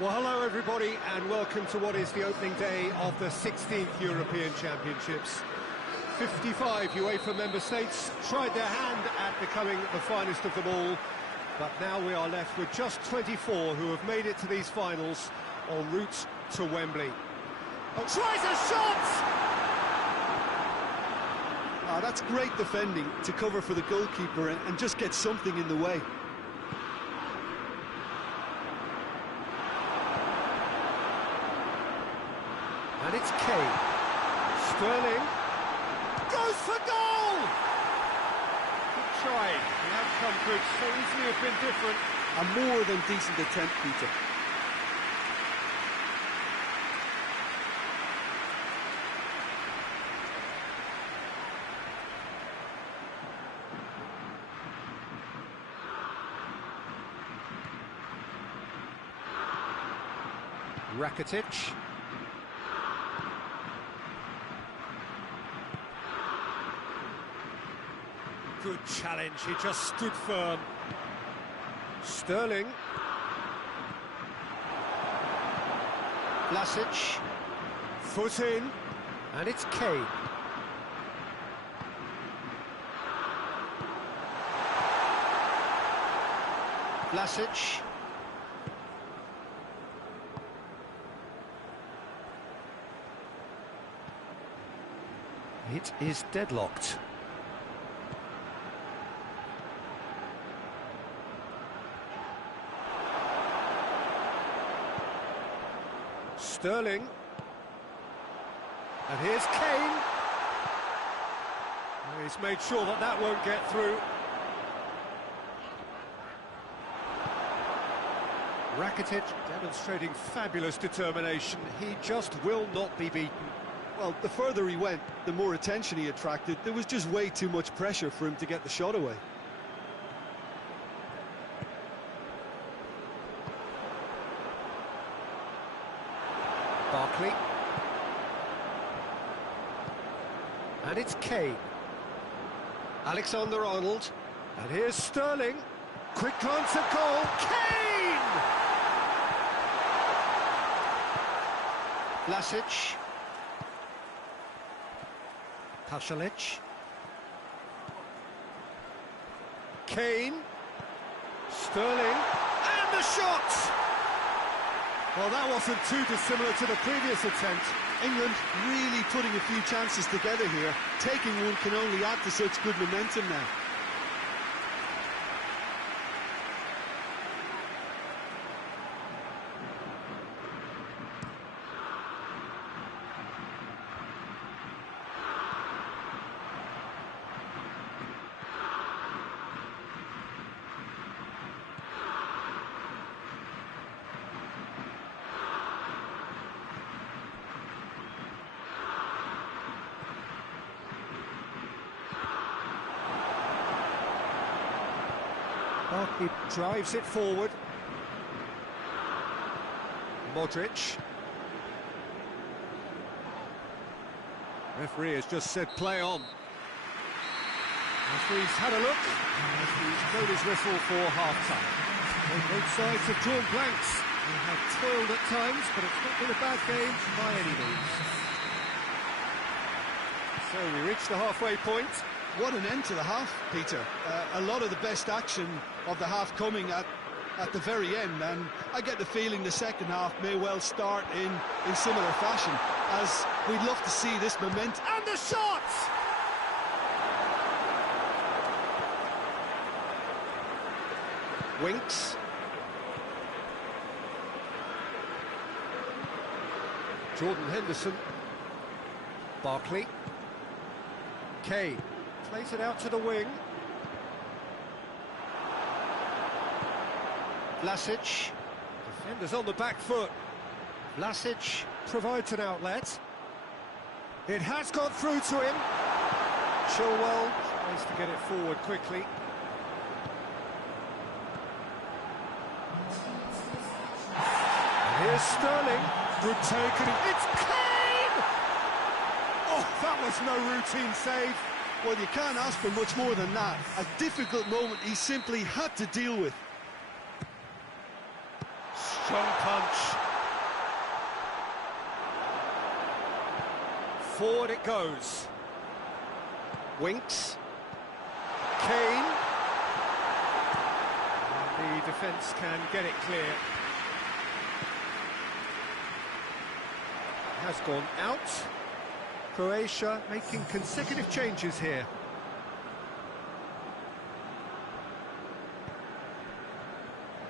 Well, hello everybody, and welcome to what is the opening day of the 16th European Championships. 55 UEFA member states tried their hand at becoming the finest of them all, but now we are left with just 24 who have made it to these finals en route to Wembley. Oh, tries a shot! That's great defending to cover for the goalkeeper and just get something in the way. And it's Kane. Sterling goes for goal! Good try. The outcome could so easily have been different. A more than decent attempt, Peter. Rakitic. Good challenge, he just stood firm. Sterling. Vlasic. Foot in. And it's Kane. Vlasic. It is deadlocked. Sterling. And here's Kane. He's made sure that that won't get through. Rakitic demonstrating fabulous determination. He just will not be beaten. Well, the further he went, the more attention he attracted. There was just way too much pressure for him to get the shot away. Barkley. And it's Kane. Alexander-Arnold. And here's Sterling. Quick glance at goal. Kane! Vlasic. Pasalic. Kane. Sterling. And the shot! Well, that wasn't too dissimilar to the previous attempt. England really putting a few chances together here. Taking one can only add to such good momentum now. He drives it forward. Modric. Referee has just said play on. Referee's had a look. Referee's blown his whistle for half-time. Both sides have drawn blanks. They have toiled at times, but it's not been a bad game by any means. So we reach the halfway point. What an end to the half, Peter. A lot of the best action of the half coming at the very end, and I get the feeling the second half may well start in similar fashion, as we'd love to see this momentum. And the shot! Winks. Jordan Henderson. Barkley. Kane. Plays it out to the wing. Vlasic. Defenders on the back foot. Vlasic provides an outlet. It has gone through to him. Chilwell tries to get it forward quickly. And here's Sterling. Good take, and it's Kane! Oh, that was no routine save. Well, you can't ask for much more than that. A difficult moment he simply had to deal with. Strong punch. Forward it goes. Winks. Kane. The defence can get it clear. Has gone out. Croatia making consecutive changes here.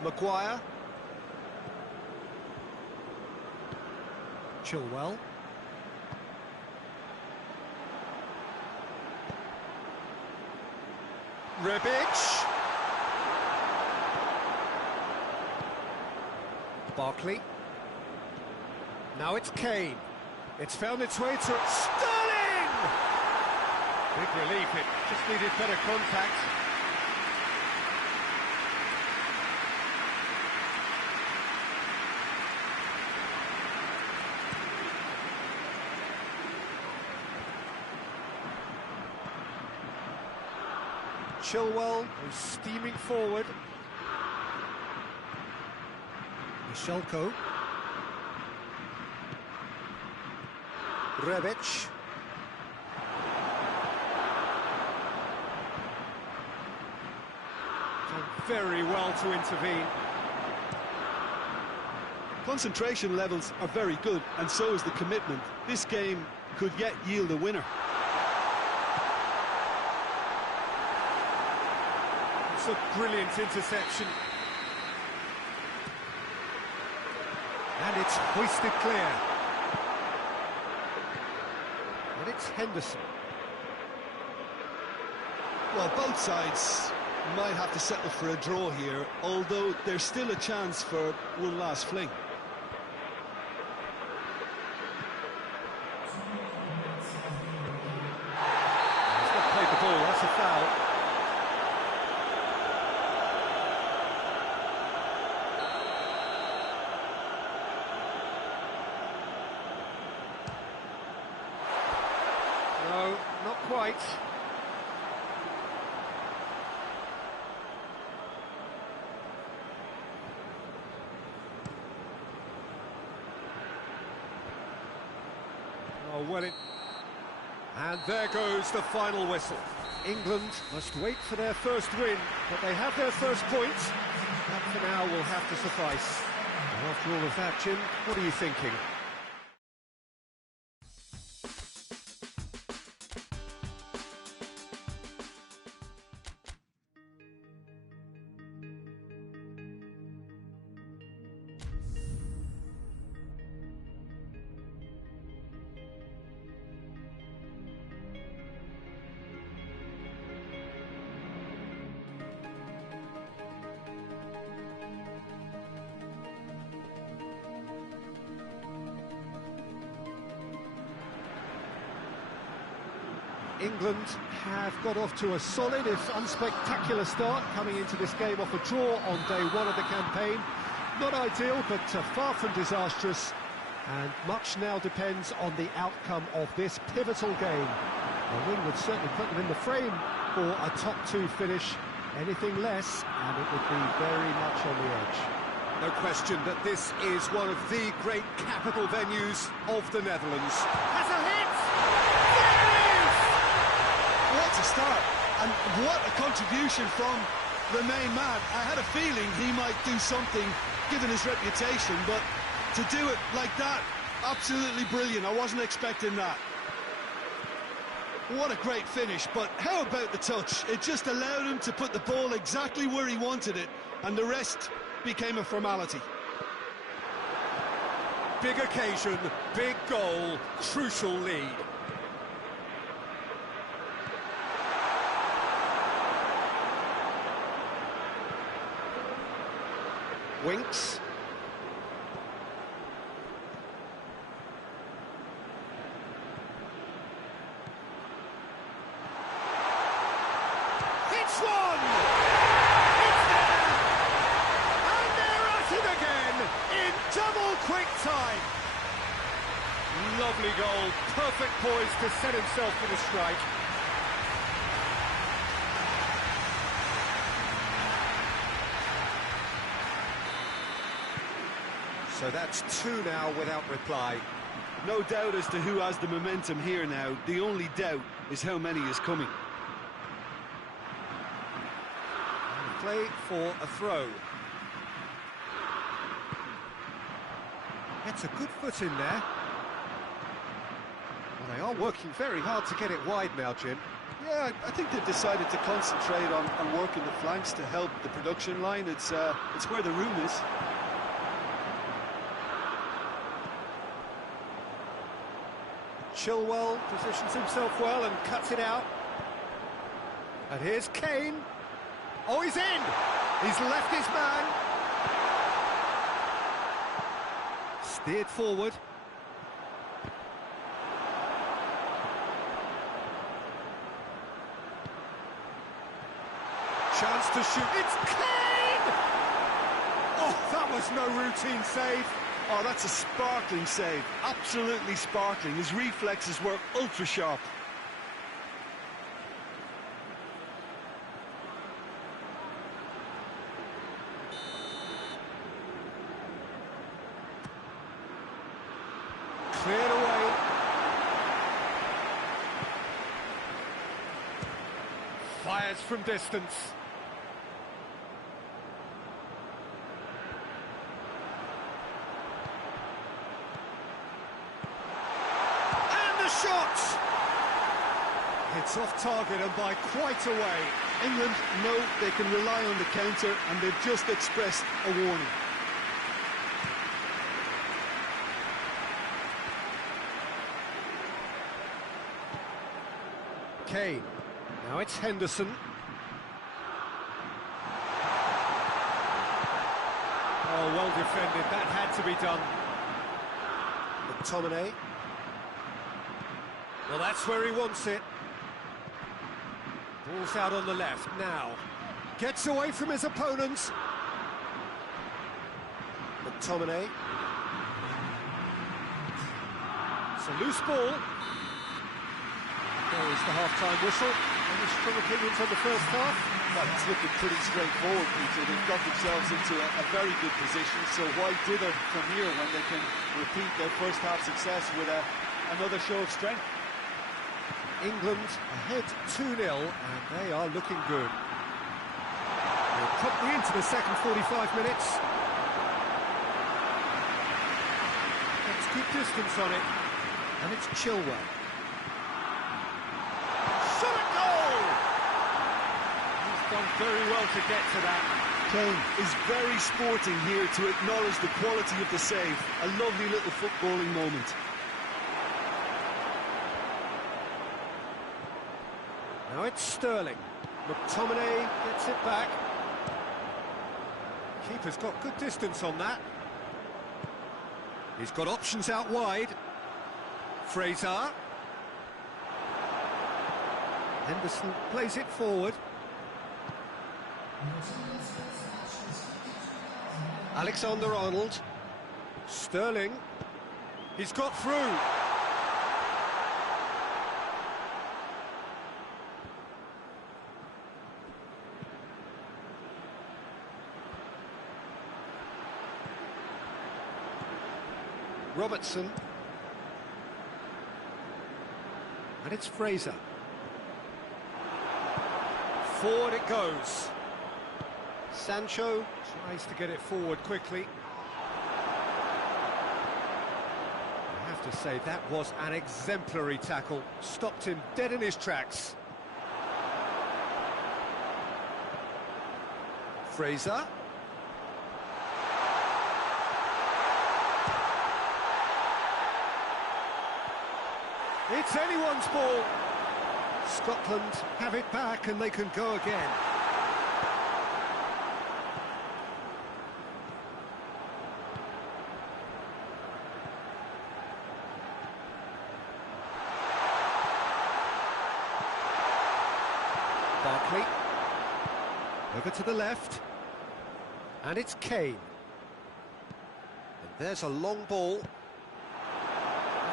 Maguire. Chilwell. Rebic. Barkley. Now it's Kane. It's found its way to Sterling! Big relief, it just needed better contact. Chilwell is steaming forward. Michelko. Rebic. Done very well to intervene. Concentration levels are very good, and so is the commitment. This game could yet yield a winner. It's a brilliant interception. And it's hoisted clear. And it's Henderson. Well, both sides might have to settle for a draw here, although there's still a chance for one last fling. He's not played the ball, that's a foul. No, not quite. Oh, well, and there goes the final whistle. England must wait for their first win, but they have their first point. That for now will have to suffice. And after all of that, Jim, what are you thinking? England have got off to a solid, if unspectacular start, coming into this game off a draw on day one of the campaign. Not ideal, but far from disastrous, and much now depends on the outcome of this pivotal game. A win would certainly put them in the frame for a top two finish. Anything less, and it would be very much on the edge. No question that this is one of the great capital venues of the Netherlands. Has a hit! What a start, and what a contribution from the main man. I had a feeling he might do something, given his reputation, but to do it like that, absolutely brilliant. I wasn't expecting that. What a great finish, but how about the touch? It just allowed him to put the ball exactly where he wanted it, and the rest became a formality. Big occasion, big goal, crucial lead. Winks. It's one! It's there! And they're at it again in double quick time. Lovely goal, perfect poise to set himself for the strike. So that's two now without reply. No doubt as to who has the momentum here now. The only doubt is how many is coming. Play for a throw. Gets a good foot in there. Well, they are working very hard to get it wide now, Jim. Yeah, I think they've decided to concentrate on working the flanks to help the production line. It's where the room is. Chilwell positions himself well and cuts it out. And here's Kane. Oh, he's in! He's left his man. Steered forward. Chance to shoot. It's Kane! Oh, that was no routine save. Oh, that's a sparkling save. Absolutely sparkling. His reflexes were ultra sharp. Cleared away. Fires from distance. Shot! It's off target and by quite a way. England know they can rely on the counter, and they've just expressed a warning. Kane. Now it's Henderson. Oh, well defended. That had to be done. McTominay. Well, that's where he wants it. Ball's out on the left now. Gets away from his opponents. McTominay. It's a loose ball. There is the half-time whistle. Any strong opinions on the first half? Well, it's looking pretty straightforward, Peter. They've got themselves into a very good position, so why dither from here when they can repeat their first half success with another show of strength? England ahead 2-0, and they are looking good. We're promptly into the second 45 minutes. Gets good distance on it, and it's Chilwell. Shot at goal! He's done very well to get to that. Kane is very sporting here to acknowledge the quality of the save. A lovely little footballing moment. Now it's Sterling. McTominay gets it back. Keeper's got good distance on that. He's got options out wide. Fraser. Henderson plays it forward. Alexander-Arnold. Sterling. He's got through. Robertson. And it's Fraser. Forward it goes. Sancho tries to get it forward quickly. I have to say, that was an exemplary tackle. Stopped him dead in his tracks. Fraser. It's anyone's ball. Scotland have it back and they can go again. Barkley. Over to the left. And it's Kane. And there's a long ball.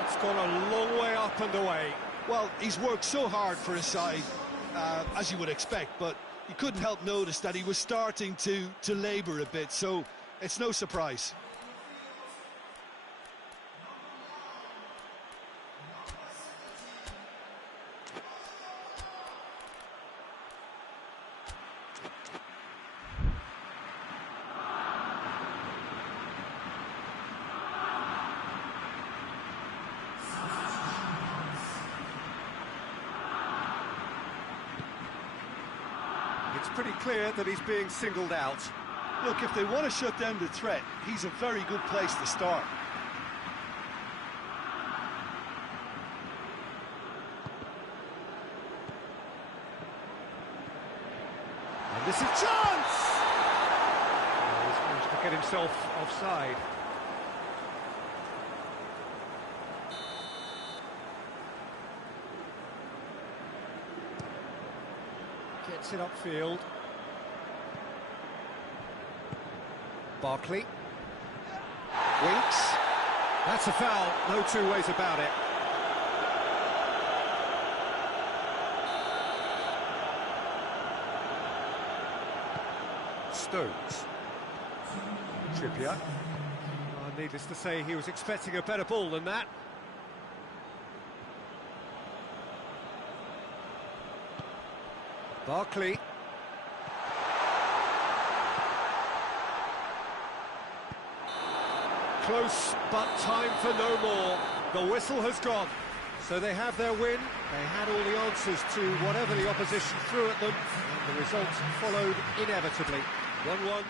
It's gone a long way up and away. Well, he's worked so hard for his side, as you would expect, but you couldn't help notice that he was starting to labour a bit, so it's no surprise. pretty clear that he's being singled out. Look, if they want to shut down the threat, he's a very good place to start. And this is chance! Oh, he's managed to get himself offside. Gets it upfield. Barkley. Winks. That's a foul, no two ways about it. Stones. Trippier. Oh, needless to say, he was expecting a better ball than that. Barkley. Close, but time for no more. The whistle has gone. So they have their win. They had all the answers to whatever the opposition threw at them, and the result followed inevitably. 1-1.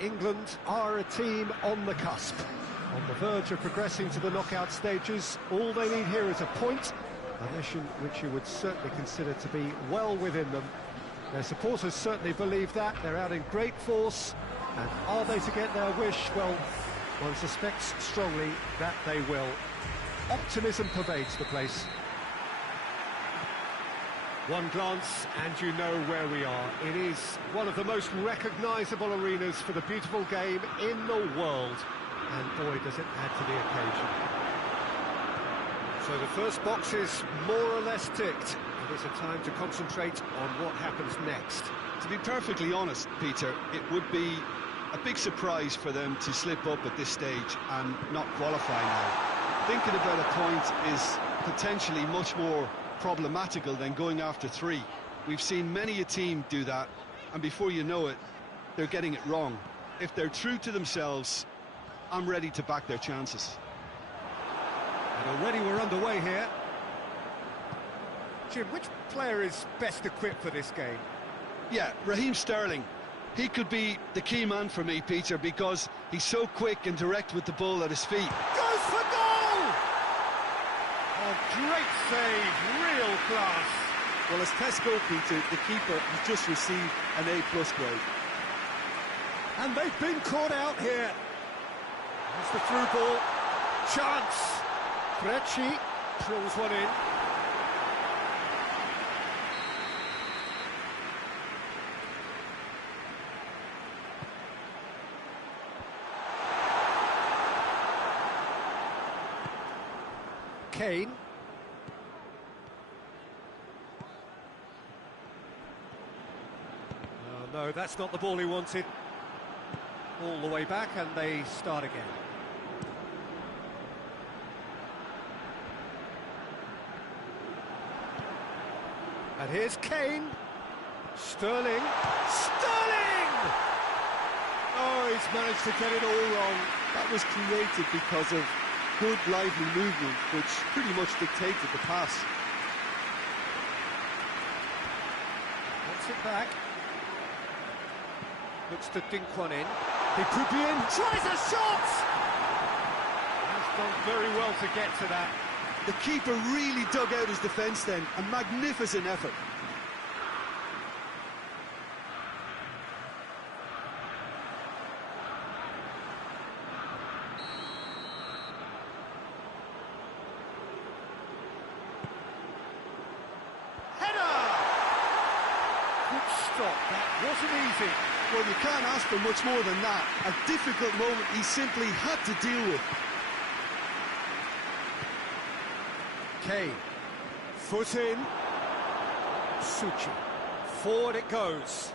England are a team on the cusp, on the verge of progressing to the knockout stages. All they need here is a point, a mission which you would certainly consider to be well within them. Their supporters certainly believe that. They're out in great force, and are they to get their wish? Well, one suspects strongly that they will. Optimism pervades the place. One glance and you know where we are. It is one of the most recognisable arenas for the beautiful game in the world. And boy, does it add to the occasion. So the first box is more or less ticked. It is a time to concentrate on what happens next. To be perfectly honest, Peter, it would be a big surprise for them to slip up at this stage and not qualify now. Thinking about a point is potentially much more problematical than going after three. We've seen many a team do that, and before you know it, they're getting it wrong. If they're true to themselves, I'm ready to back their chances. And already we're underway here. Jim, which player is best equipped for this game? Yeah, Raheem Sterling. He could be the key man for me, Peter, because he's so quick and direct with the ball at his feet. Goes for goal! Oh, great save, real class. Well, as test goalkeeper, the keeper has just received an A+ grade. And they've been caught out here. That's the through ball. Chance. Frecci drills one in. Kane. Oh, no, that's not the ball he wanted. All the way back, and they start again. And here's Kane. Sterling. Sterling! Oh, he's managed to get it all wrong. That was created because of good, lively movement, which pretty much dictated the pass. Wants it back. Looks to dink one in. He could be in. Tries a shot! He's done very well to get to that. The keeper really dug out his defence then. A magnificent effort. Stop. That wasn't easy. Well, you can't ask for much more than that. A difficult moment he simply had to deal with. Kane. Foot in. Suchi. Forward it goes.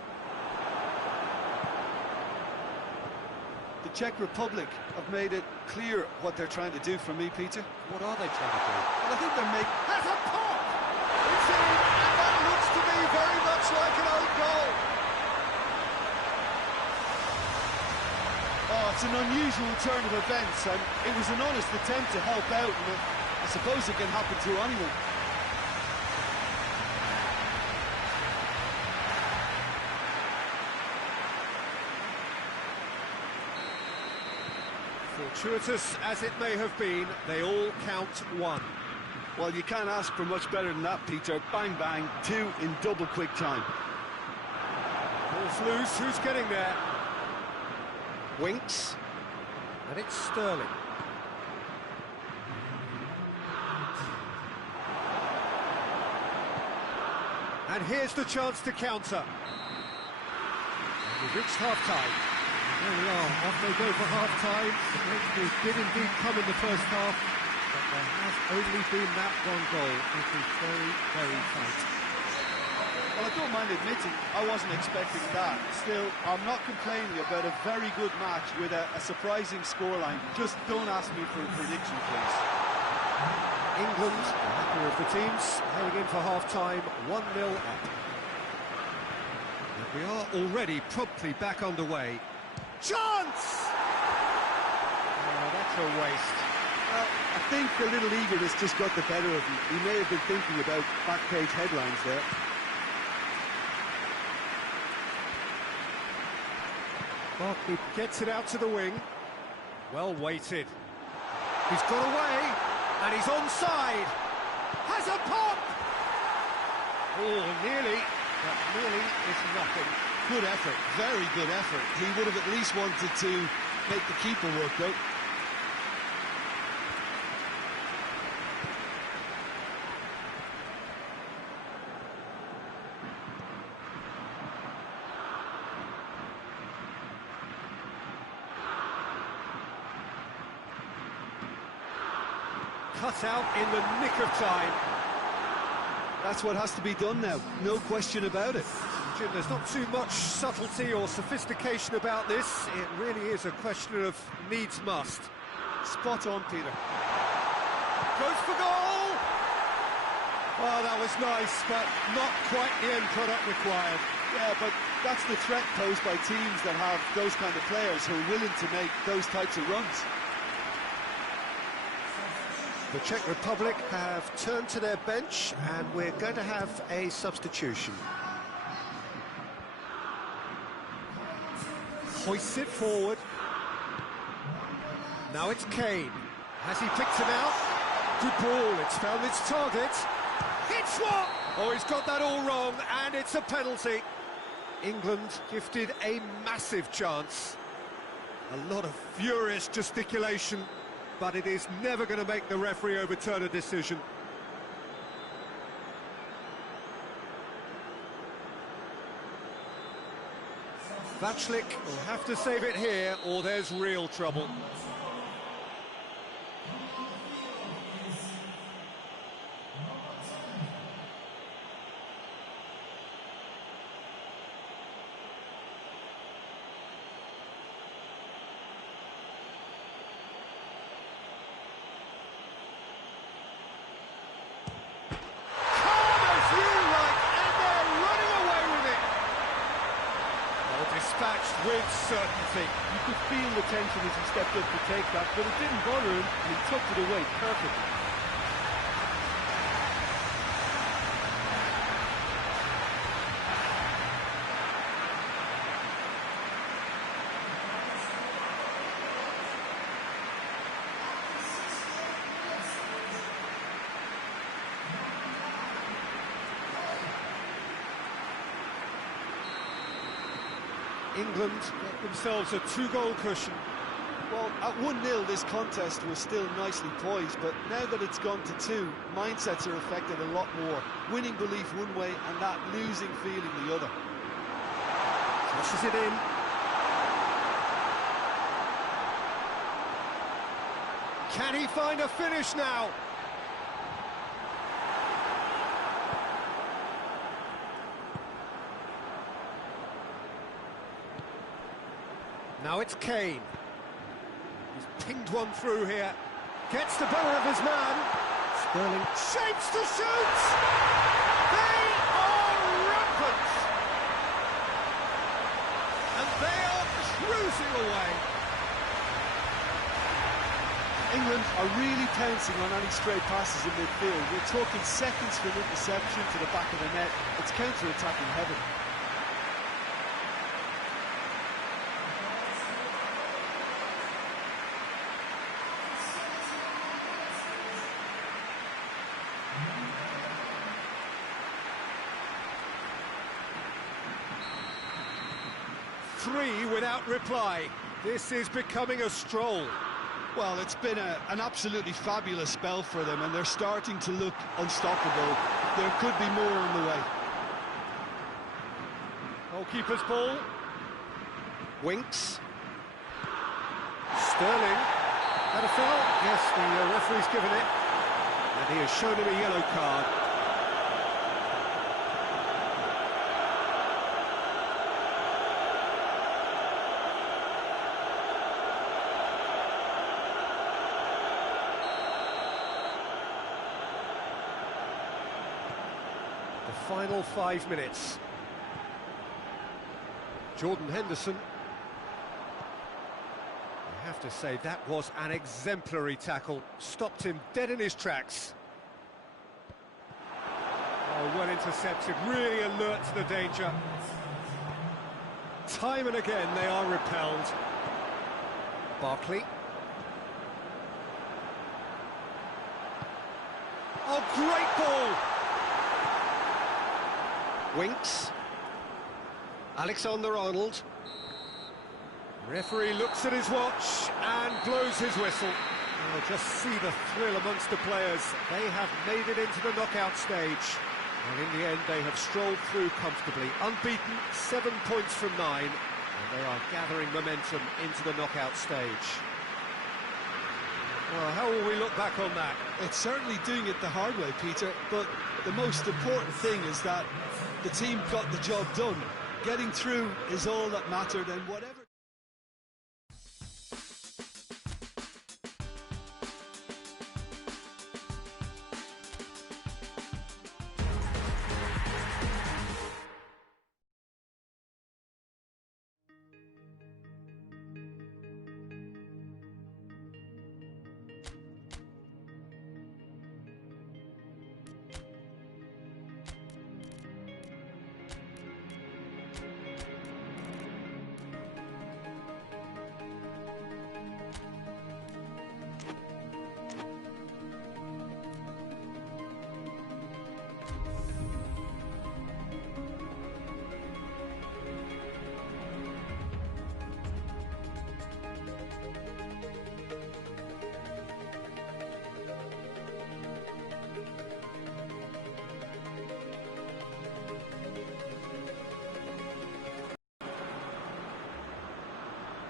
The Czech Republic have made it clear what they're trying to do for me, Peter. What are they trying to do? Well, I think they're making... Has a pop! It's in, and that looks to me very much like an own goal. Oh, it's an unusual turn of events, and it was an honest attempt to help out, and I suppose it can happen to anyone. Fortuitous as it may have been, they all count one. Well, you can't ask for much better than that, Peter. Bang, bang, two in double quick time. Ball's loose, who's getting there? Winks, and it's Sterling. And here's the chance to counter. And we've reached half-time. There we are, off they go for half-time. The breakthrough did indeed come in the first half, but there has only been that one goal. It is very, very tight. Well, I don't mind admitting I wasn't expecting that. Still, I'm not complaining about a very good match with a surprising scoreline. Just don't ask me for a prediction, please. England, the happier of the teams, heading in for half-time, 1-0 up. And we are already promptly back underway. Chance! Oh, that's a waste. Well, I think a little eagerness just got the better of him. He may have been thinking about back-page headlines there. Barkley gets it out to the wing. Well weighted. He's got away, and he's onside. Has a pop! Oh, nearly, but nearly is nothing. Good effort, very good effort. He would have at least wanted to make the keeper work out. Cut out in the nick of time. That's what has to be done now, no question about it. Jim, there's not too much subtlety or sophistication about this. It really is a question of needs must. Spot on, Peter. Goes for goal! Oh, that was nice, but not quite the end product required. Yeah, but that's the threat posed by teams that have those kind of players who are willing to make those types of runs. The Czech Republic have turned to their bench, and we're going to have a substitution. Hoists it forward. Now it's Kane. Has he picked him out? Good ball, it's found its target. Hits one! Oh, he's got that all wrong, and it's a penalty. England gifted a massive chance. A lot of furious gesticulation, but it is never going to make the referee overturn a decision. Vachlik will have to save it here, or there's real trouble. with certainty. You could feel the tension as he stepped up to take that, but it didn't bother him, and he tucked it away perfectly. England get themselves a 2-goal cushion. Well, at 1-0 this contest was still nicely poised, but now that it's gone to 2, mindsets are affected a lot more. Winning belief one way and that losing feeling the other. Tosses it in. Can he find a finish now? Now it's Kane. He's pinged one through here. Gets the better of his man. Sterling shapes to shoot! They are rampant! And they are cruising away. England are really pouncing on any stray passes in midfield. We're talking seconds from interception to the back of the net. It's counter-attacking heaven. Three without reply. This is becoming a stroll. Well, it's been an absolutely fabulous spell for them, and they're starting to look unstoppable. There could be more on the way. Goalkeeper's ball. Winks. Sterling. Had a foul? Yes, the referee's given it. And he has shown him a yellow card. Final 5 minutes. Jordan Henderson. I have to say that was an exemplary tackle. Stopped him dead in his tracks. Oh, well intercepted, really alert to the danger. Time and again they are repelled. Barkley. Oh, great ball! Winks. Alexander-Arnold. Referee looks at his watch and blows his whistle. Oh, just see the thrill amongst the players. They have made it into the knockout stage. And in the end, they have strolled through comfortably. Unbeaten, 7 points from 9. And they are gathering momentum into the knockout stage. Well, how will we look back on that? It's certainly doing it the hard way, Peter, but the most important thing is that the team got the job done. Getting through is all that mattered, and whatever...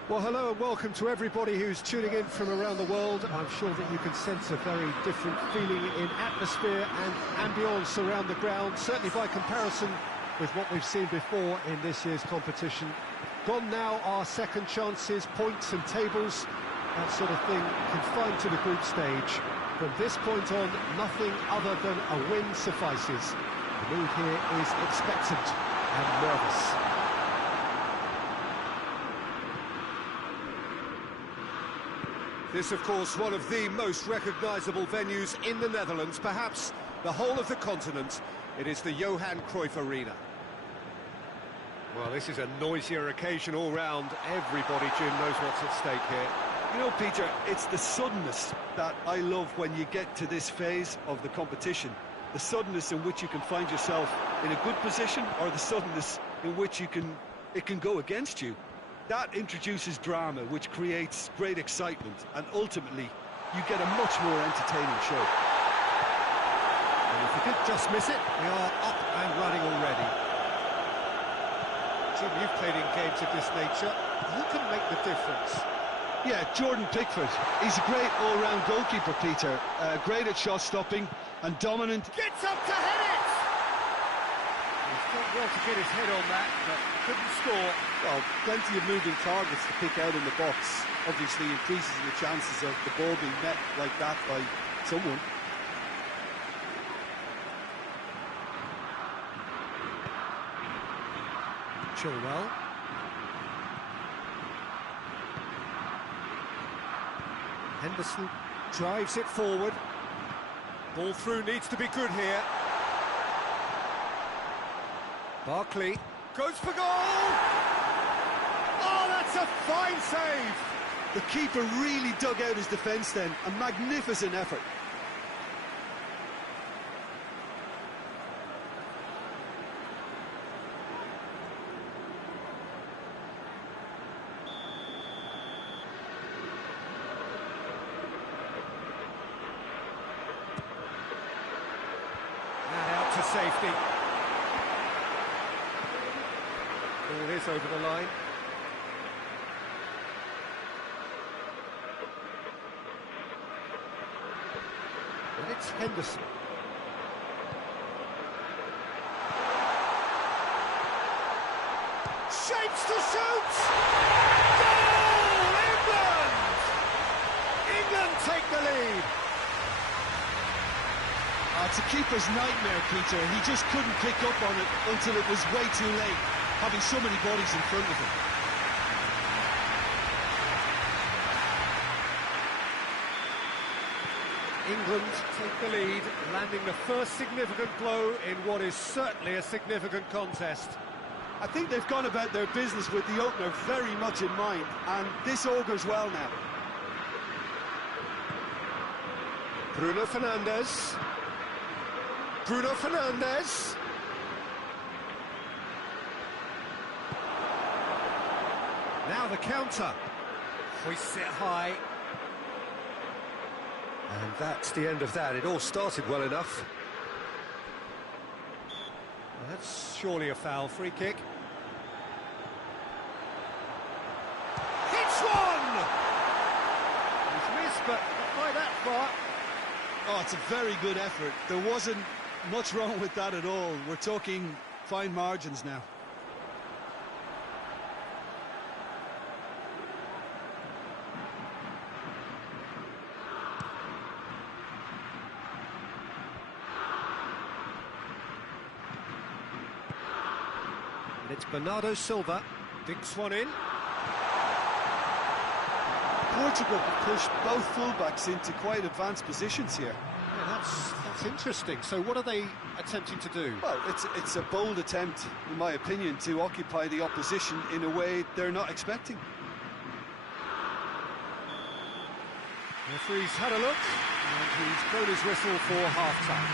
Well, hello and welcome to everybody who's tuning in from around the world. I'm sure that you can sense a very different feeling in atmosphere and ambience around the ground, certainly by comparison with what we've seen before in this year's competition. Gone now are second chances, points and tables, that sort of thing confined to the group stage. From this point on, nothing other than a win suffices. The mood here is expectant and nervous. This, of course, one of the most recognisable venues in the Netherlands, perhaps the whole of the continent. It is the Johan Cruyff Arena. Well, this is a noisier occasion all round. Everybody, Jim, knows what's at stake here. You know, Peter, it's the suddenness that I love when you get to this phase of the competition. The suddenness in which you can find yourself in a good position, or the suddenness in which it can go against you. That introduces drama, which creates great excitement, and ultimately you get a much more entertaining show. And if we did just miss it, we are up and running already. Jim, you've played in games of this nature. Who can make the difference? Yeah, Jordan Pickford. He's a great all-round goalkeeper, Peter. Great at shot stopping and dominant. Gets up to head it! He's done well to get his head on that, but couldn't score. Well, plenty of moving targets to pick out in the box. Obviously increases the chances of the ball being met like that by someone. Chilwell. Henderson drives it forward. Ball through needs to be good here. Barkley goes for goal! Oh, that's a fine save! The keeper really dug out his defence then. A magnificent effort. To safety. Ball is over the line. And it's Henderson. Shapes to shoot! Goal! England! England take the lead. It's a keeper's nightmare, Peter. He just couldn't pick up on it until it was way too late, having so many bodies in front of him. England take the lead, landing the first significant blow in what is certainly a significant contest. I think they've gone about their business with the opener very much in mind, and this augurs well now. Bruno Fernandes. Bruno Fernandes. Now the counter. Hoists it high. And that's the end of that. It all started well enough. Well, that's surely a foul. Free kick. Hits one! He's missed, but not by that far. Oh, it's a very good effort. There wasn't much wrong with that at all. We're talking fine margins now. And it's Bernardo Silva. Dinks one in. Portugal pushed both fullbacks into quite advanced positions here. Yeah, that's interesting. So what are they attempting to do? Well, it's a bold attempt, in my opinion, to occupy the opposition in a way they're not expecting. The referee's had a look, and he's blown his whistle for half-time.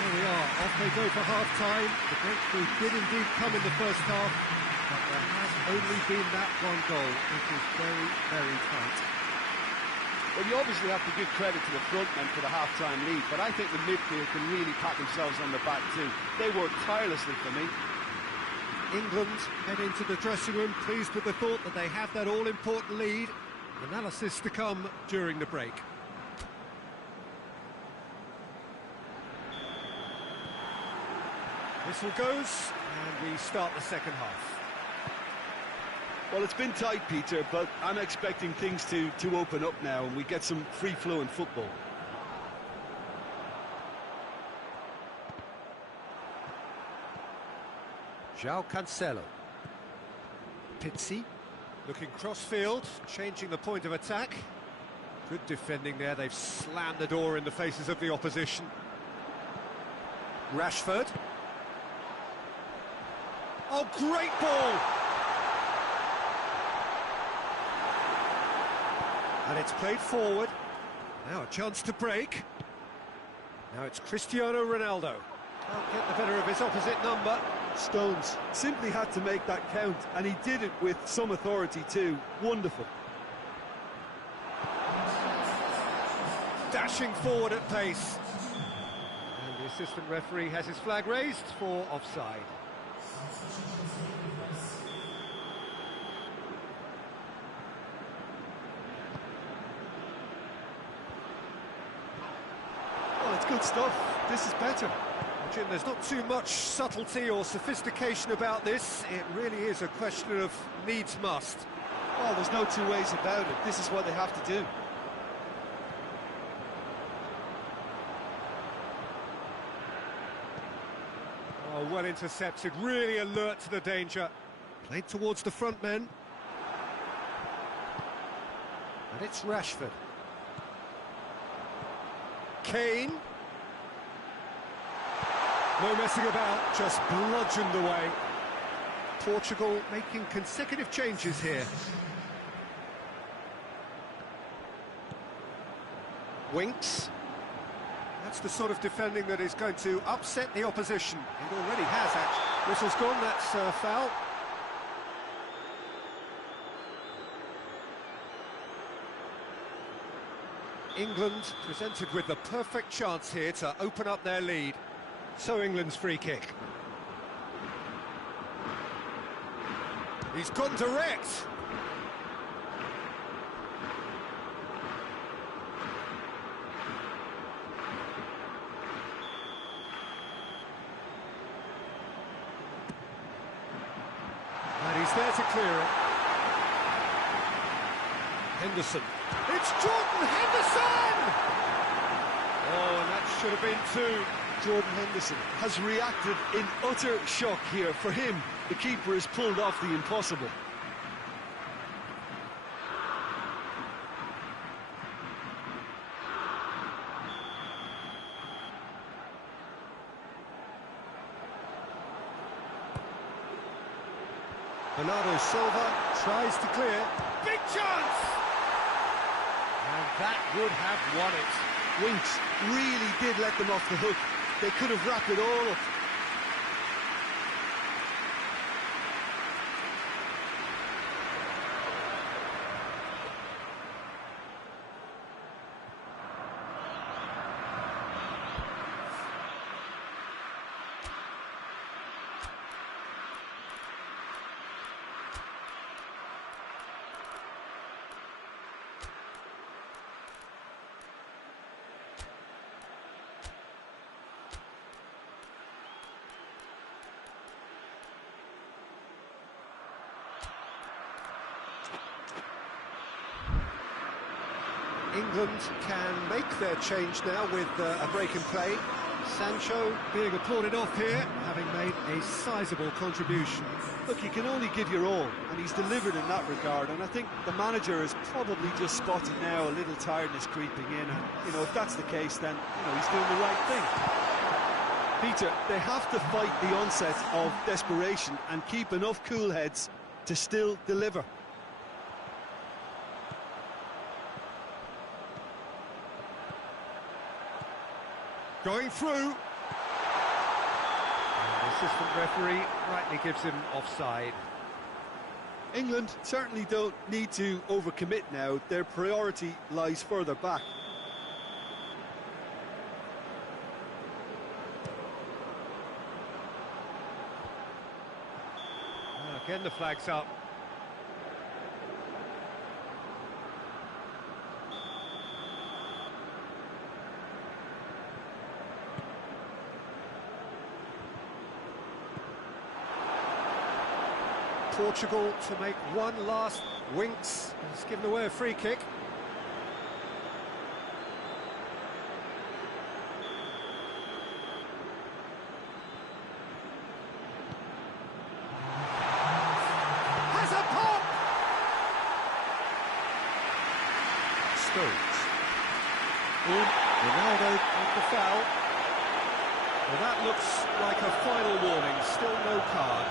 There we are, off they go for half-time. The breakthrough did indeed come in the first half, but there has only been that one goal. It is very, very tight. Well, you obviously have to give credit to the front men for the half-time lead, but I think the midfield can really pat themselves on the back too. They work tirelessly for me. England head into the dressing room pleased with the thought that they have that all-important lead. Analysis to come during the break. Whistle goes, and we start the second half. Well, it's been tight, Peter, but I'm expecting things to open up now and we get some free-flowing football. João Cancelo. Pizzi. Looking cross-field, changing the point of attack. Good defending there, they've slammed the door in the faces of the opposition. Rashford. Oh, great ball! And it's played forward. Now a chance to break. Now it's Cristiano Ronaldo. Can't get the better of his opposite number. Stones simply had to make that count, and he did it with some authority too. Wonderful. Dashing forward at pace. And the assistant referee has his flag raised for offside. Oh, it's good stuff. This is better. Jim, there's not too much subtlety or sophistication about this. It really is a question of needs must. Oh, there's no two ways about it. This is what they have to do. Oh, well intercepted, really alert to the danger. Played towards the front men. And it's Rashford. Kane. No messing about, just bludgeoned away. Portugal making consecutive changes here. Winks. That's the sort of defending that is going to upset the opposition. It already has, actually. Whistle's gone, that's a foul. England presented with the perfect chance here to open up their lead. So England's free kick. He's gone direct. And he's there to clear it. Henderson. It's Jordan Henderson! Oh, and that should have been two. Jordan Henderson has reacted in utter shock here. For him, the keeper has pulled off the impossible. Bernardo Silva tries to clear. Big chance! And that would have won it. Winks really did let them off the hook. They could have wrapped it all up. England can make their change now with a break in play. Sancho being applauded off here, having made a sizable contribution. Look, you can only give your all, and he's delivered in that regard, and I think the manager has probably just spotted now a little tiredness creeping in, and, you know, if that's the case, then, you know, he's doing the right thing. Peter, they have to fight the onset of desperation and keep enough cool heads to still deliver. Going through. And the assistant referee rightly gives him offside. England certainly don't need to overcommit now. Their priority lies further back. Again, the flag's up. Portugal to make one last. Winks has given away a free kick. Has a pop! Stones. Ronaldo with the foul. Well, that looks like a final warning, still no card.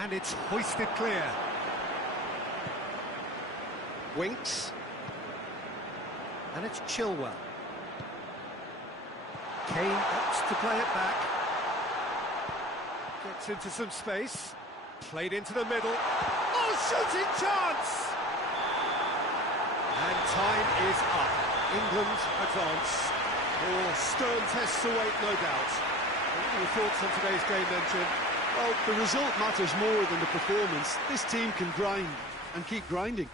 And it's hoisted clear. Winks. And it's Chilwell. Kane opts to play it back. Gets into some space. Played into the middle. Oh, shooting chance! And time is up. England advance. More stern tests await, no doubt. What are your thoughts on today's game then, Jim? Well, the result matters more than the performance. This team can grind and keep grinding.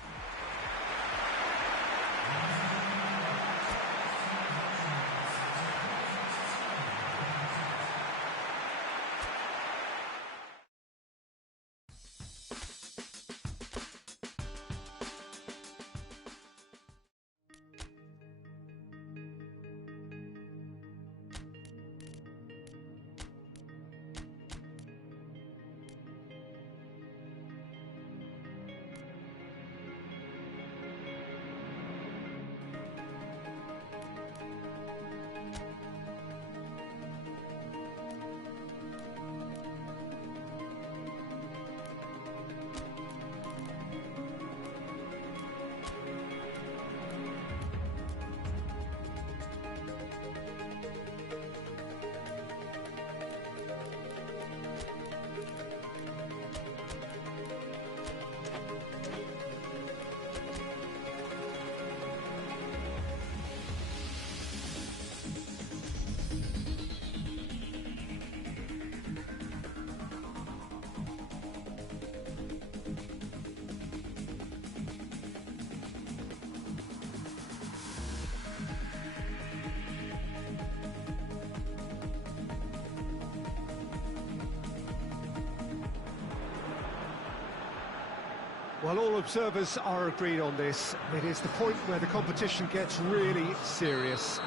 Well, all observers are agreed on this. It is the point where the competition gets really serious.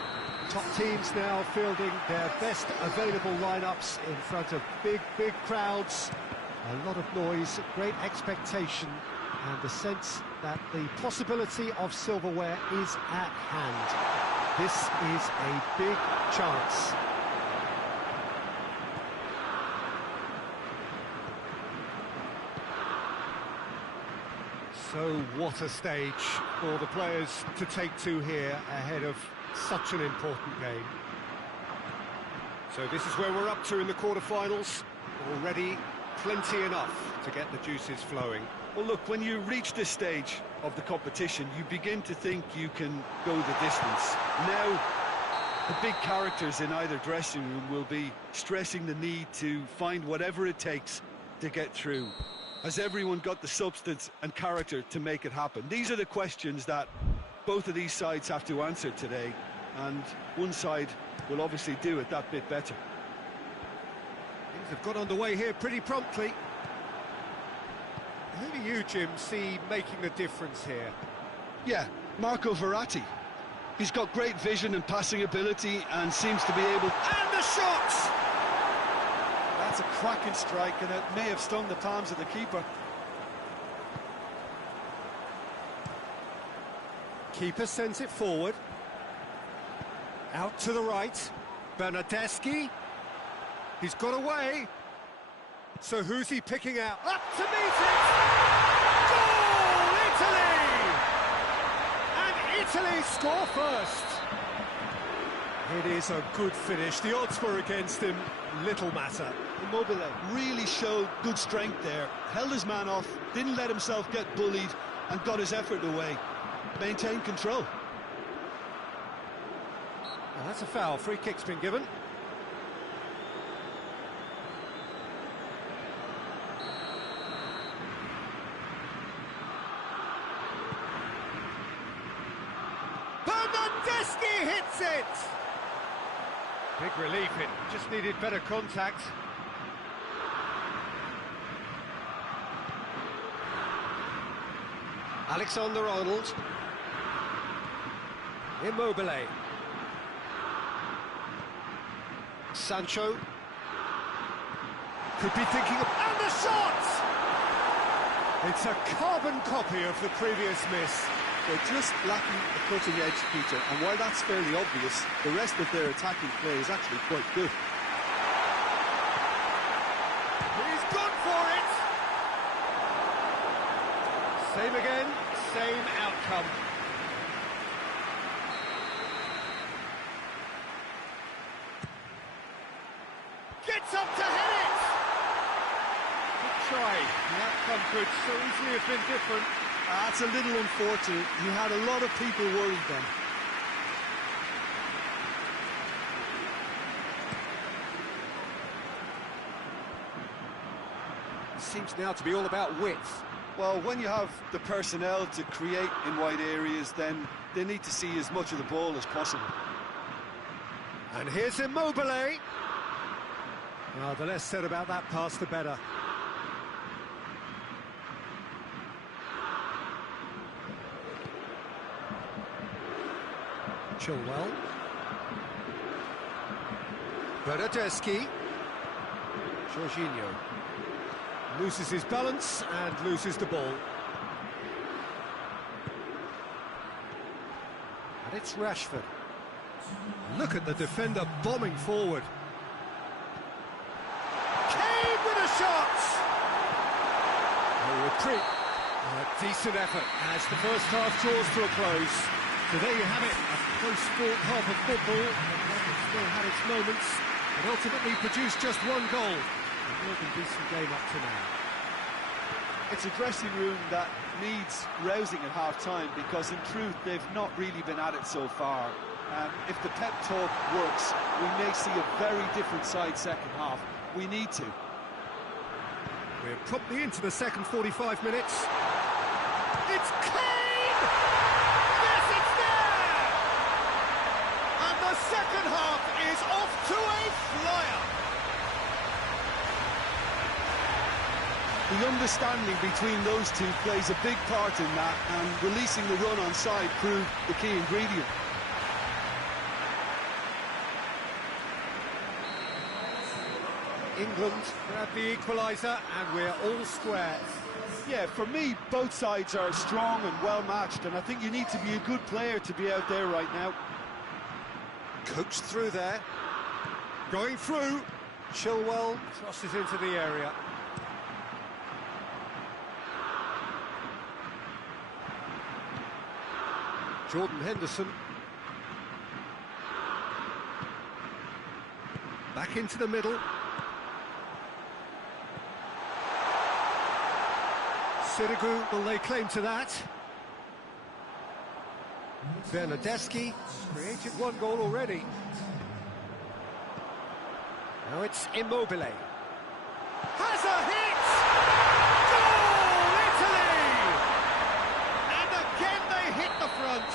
Top teams now fielding their best available lineups in front of big crowds. A lot of noise, great expectation, and the sense that the possibility of silverware is at hand. This is a big chance. So what a stage for the players to take to here ahead of such an important game. So this is where we're up to in the quarter-finals. Already plenty enough to get the juices flowing. Well, look, when you reach this stage of the competition, you begin to think you can go the distance. Now, the big characters in either dressing room will be stressing the need to find whatever it takes to get through. Has everyone got the substance and character to make it happen? These are the questions that both of these sides have to answer today, and one side will obviously do it that bit better. Things have got underway here pretty promptly. Who do you, Jim, see making the difference here? Yeah, Marco Verratti. He's got great vision and passing ability and seems to be able... And the shot! That's a cracking strike, and it may have stung the palms of the keeper. Keeper sends it forward. Out to the right. Bernardeschi. He's got away. So who's he picking out? Up to meet it! Goal, Italy! And Italy score first. It is a good finish. The odds were against him. Little matter. Immobile really showed good strength there. Held his man off, didn't let himself get bullied, and got his effort away. Maintained control. Well, that's a foul. Free kick's been given. Bernardeschi hits it! Big relief, it just needed better contact. Alexander-Arnold. Immobile. Sancho. Could be thinking of... And the shot! It's a carbon copy of the previous miss. They're just lacking a cutting edge, Peter, and while that's fairly obvious, the rest of their attacking play is actually quite good. He's gone for it! Same again, same outcome. Gets up to hit it! Good try. The outcome could so easily have been different. That's a little unfortunate. He had a lot of people worried then. Seems now to be all about width. Well, when you have the personnel to create in wide areas, then they need to see as much of the ball as possible. And here's Immobile. Well, the less said about that pass, the better. Chilwell. Bernardeschi. Jorginho. Loses his balance and loses the ball. And it's Rashford. Look at the defender bombing forward. Kane with a shot! A retreat. A decent effort as the first half draws to a close. So there you have it, a close-fought half of football. It still had its moments, but ultimately produced just one goal. A more than decent game up to now. It's a dressing room that needs rousing at half-time because, in truth, they've not really been at it so far. If the pep talk works, we may see a very different side second half. We need to. We're promptly into the second 45 minutes. It's Kane! Yes, it's there! And the second half is off to a flyer. The understanding between those two plays a big part in that, and releasing the run on side proved the key ingredient. England grab the equaliser, and we're all square. Yeah, for me, both sides are strong and well-matched, and I think you need to be a good player to be out there right now. Coached through there. Going through. Chilwell crosses into the area. Jordan Henderson. Back into the middle. Sirigu will lay claim to that. Bernardeschi created one goal already. Now it's Immobile. Has a hit! Goal, Italy! And again they hit the front.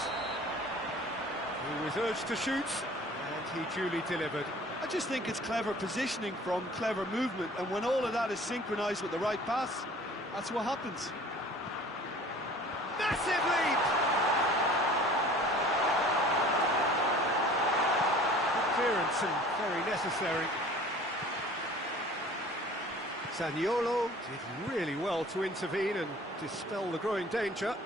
He was urged to shoot, and he duly delivered. I just think it's clever positioning from clever movement, and when all of that is synchronised with the right pass, that's what happens. Massive leap! Good clearance and very necessary. Zaniolo did really well to intervene and dispel the growing danger.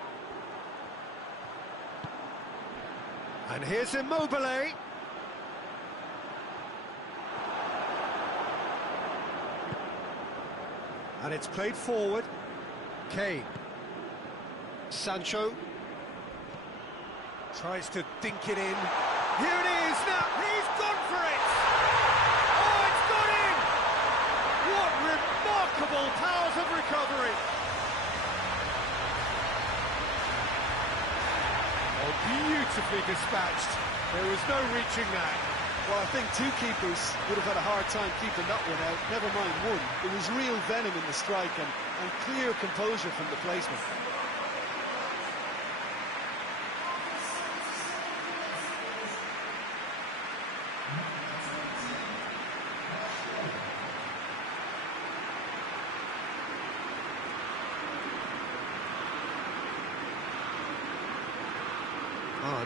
And here's Immobile. And it's played forward. Kane. Sancho. Tries to dink it in. Here it is! Now, he's gone for it! Oh, it's gone in! What remarkable powers of recovery! Oh, beautifully dispatched. There was no reaching that. Well, I think two keepers would have had a hard time keeping that one out, never mind one. It was real venom in the strike and clear composure from the placement.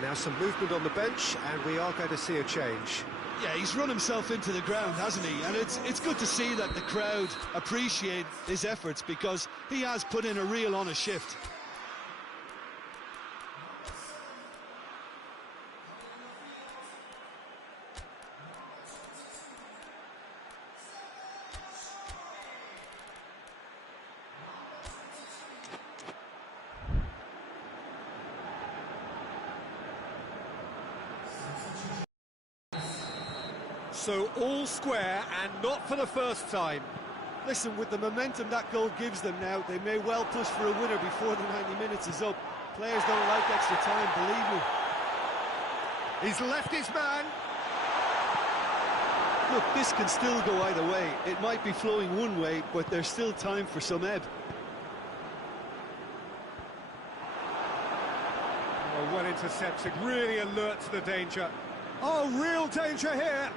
Now some movement on the bench, and we are going to see a change. Yeah, he's run himself into the ground, hasn't he? And it's good to see that the crowd appreciate his efforts, because he has put in a real honest shift. So all square, and not for the first time. Listen, with the momentum that goal gives them now, they may well push for a winner before the 90 minutes is up. Players don't like extra time, believe me. He's left his man. Look, this can still go either way. It might be flowing one way, but there's still time for some ebb. Oh, well intercepted, really alert to the danger. Oh, real danger here.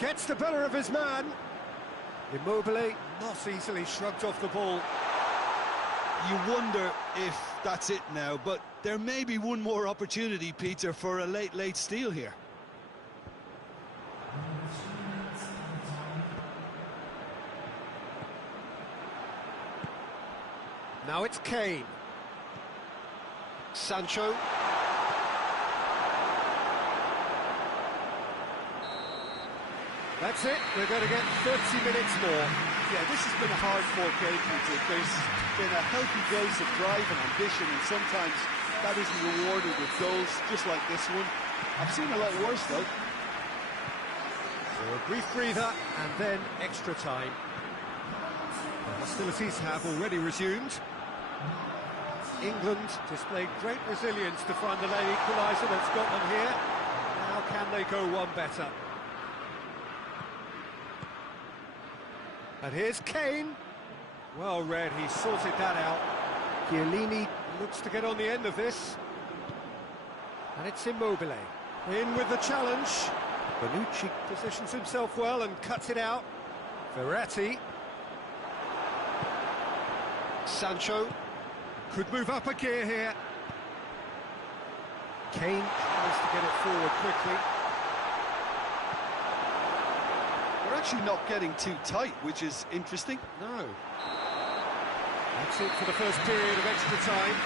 Gets the better of his man. Immobile not easily shrugged off the ball. You wonder if that's it now, but there may be one more opportunity, Peter, for a late steal here. Now it's Kane. Sancho. That's it, we're going to get 30 minutes more. Yeah, this has been a hard-fought game, Peter. There's been a healthy dose of drive and ambition, and sometimes that isn't rewarded with goals, just like this one. I've seen a lot worse, though. So a brief breather, and then extra time. The hostilities have already resumed. England displayed great resilience to find the late equaliser that's got them here. Now can they go one better? And here's Kane. Well read, he sorted that out. Chiellini looks to get on the end of this. And it's Immobile. In with the challenge. Bonucci positions himself well and cuts it out. Verratti. Sancho. Could move up a gear here. Kane tries to get it forward quickly. We're actually not getting too tight, which is interesting. No. That's it for the first period of extra time.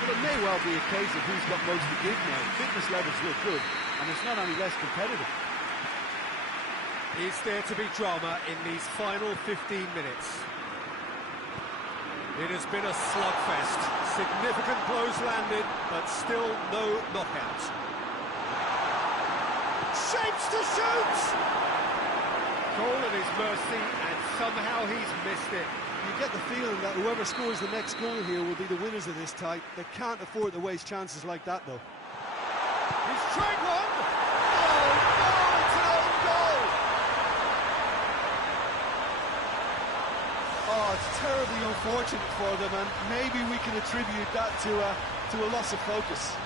But it may well be a case of who's got most to give now. Fitness levels look good, and it's not any less competitive. Is there to be drama in these final 15 minutes? It has been a slugfest. Significant blows landed, but still no knockout. Shapes to shoot! Goal at his mercy, and somehow he's missed it. You get the feeling that whoever scores the next goal here will be the winners of this tie. They can't afford to waste chances like that, though. He's tried one! Oh, no, it's an own goal! Oh, it's terribly unfortunate for them, and maybe we can attribute that to a loss of focus.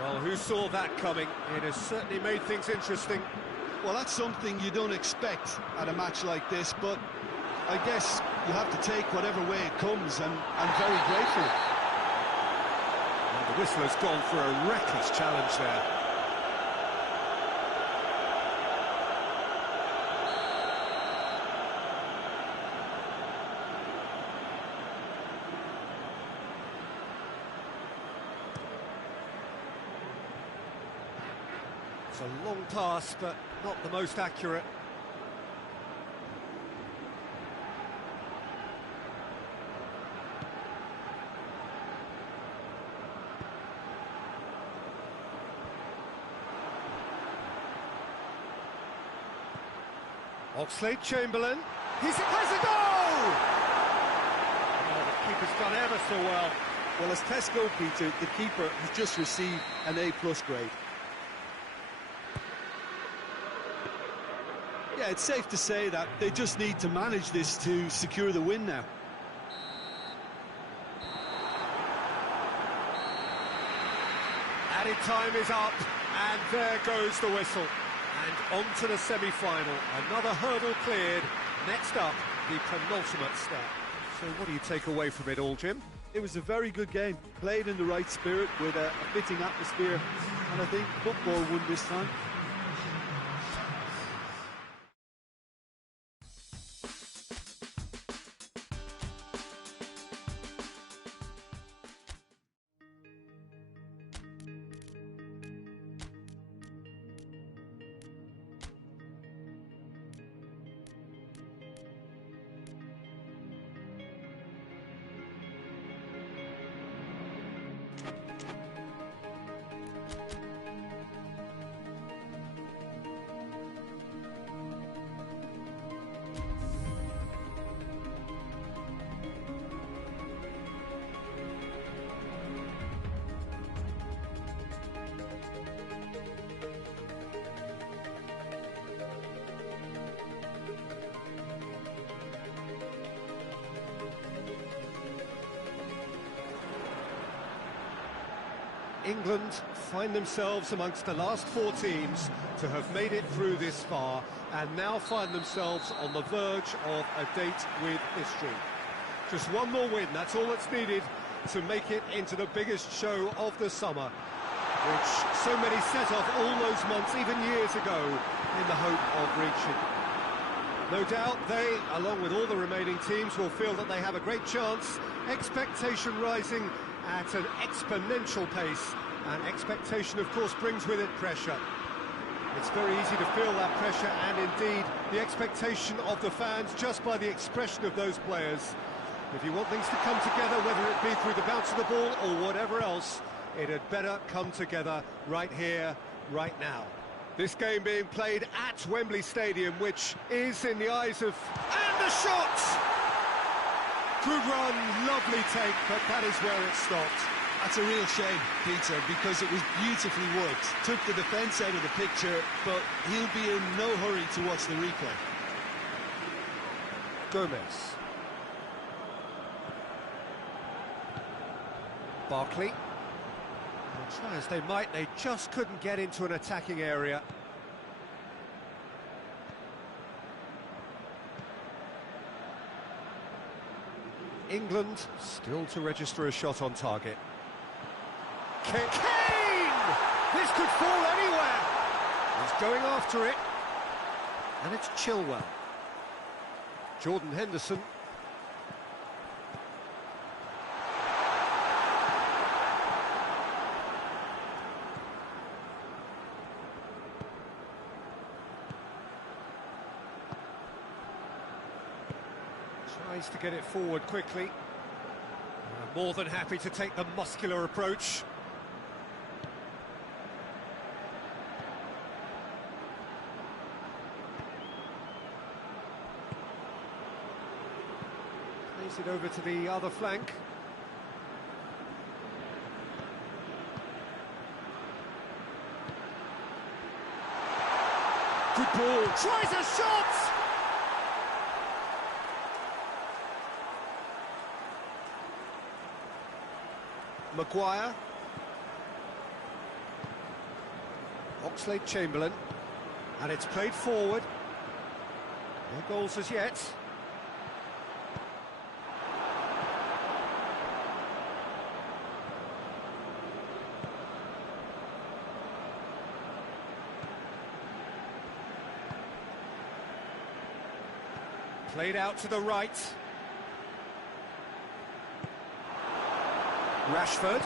Well, who saw that coming? It has certainly made things interesting. Well, that's something you don't expect at a match like this, but I guess you have to take whatever way it comes, and I'm very grateful. And the whistler's gone for a reckless challenge there. It's a long pass, but not the most accurate. Oxlade-Chamberlain, has a goal! Oh, the keeper's done ever so well. Well, as tests go, Peter, the keeper has just received an A+ grade. Yeah, it's safe to say that they just need to manage this to secure the win now. Added time is up, and there goes the whistle. And on to the semi-final. Another hurdle cleared. Next up, the penultimate step. So what do you take away from it all, Jim? It was a very good game, played in the right spirit with a fitting atmosphere, and I think football won this time. England find themselves amongst the last four teams to have made it through this far and now find themselves on the verge of a date with history. Just one more win, that's all that's needed to make it into the biggest show of the summer, which so many set off all those months, even years ago, in the hope of reaching. No doubt they, along with all the remaining teams, will feel that they have a great chance, expectation rising at an exponential pace, and expectation of course brings with it pressure. It's very easy to feel that pressure, and indeed the expectation of the fans just by the expression of those players. If you want things to come together, whether it be through the bounce of the ball or whatever else, it had better come together right here, right now. This game being played at Wembley Stadium, which is in the eyes of... and the shot! Good run, lovely take, but that is where it stopped. That's a real shame, Peter, because it was beautifully worked. Took the defence out of the picture, but he'll be in no hurry to watch the replay. Gomez. Barkley. Well, try as they might, they just couldn't get into an attacking area. England still to register a shot on target. Kane! This could fall anywhere! He's going after it. And it's Chilwell. Jordan Henderson. Tries to get it forward quickly. More than happy to take the muscular approach. Plays it over to the other flank. Good ball. Tries a shot! Maguire. Oxlade-Chamberlain. And it's played forward. No goals as yet. Played out to the right. Rashford.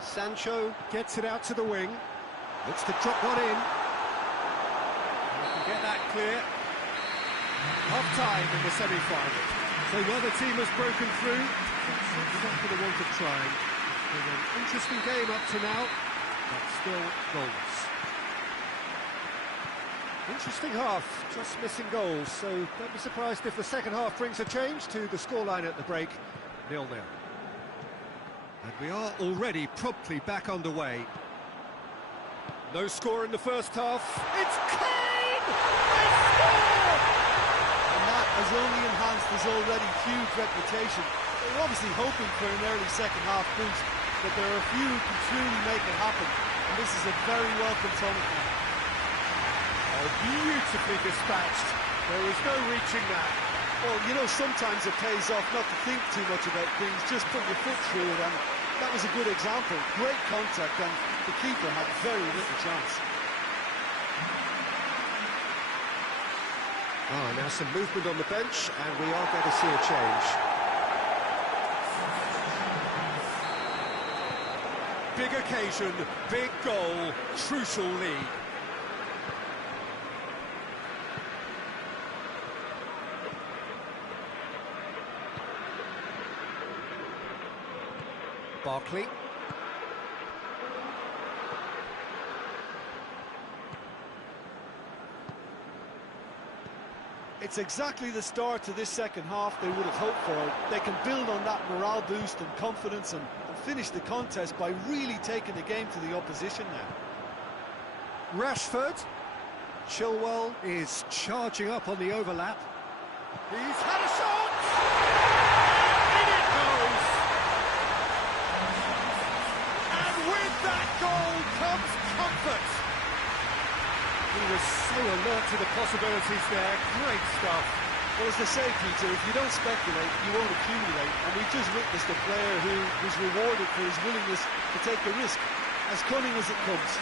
Sancho gets it out to the wing. Looks to drop one in. We can get that clear. Half-time in the semi-final. So neither team has broken through. That's not for the want of trying. It's been an interesting game up to now, but still goals. Interesting half, just missing goals, so don't be surprised if the second half brings a change to the scoreline at the break, 0-0. And we are already promptly back underway. No score in the first half. It's Kane! They score! And that has only enhanced his already huge reputation. They're obviously hoping for an early second half boost, but there are a few who can truly make it happen, and this is a very welcome tonic now. Oh, beautifully dispatched. There was no reaching that. Well, you know, sometimes it pays off not to think too much about things, just put your foot through it, and that was a good example. Great contact, and the keeper had very little chance. Oh, now some movement on the bench, and we are going to see a change. Big occasion, big goal, crucial lead. Barkley. It's exactly the start to this second half they would have hoped for. They can build on that morale boost and confidence and finish the contest by really taking the game to the opposition now. Rashford. Chilwell is charging up on the overlap. He's had a shot! In it goes! And with that goal comes comfort. He was so alert to the possibilities there. Great stuff. Well, as they say, Peter, if you don't speculate, you won't accumulate. And we've just witnessed a player who was rewarded for his willingness to take a risk, as cunning as it comes.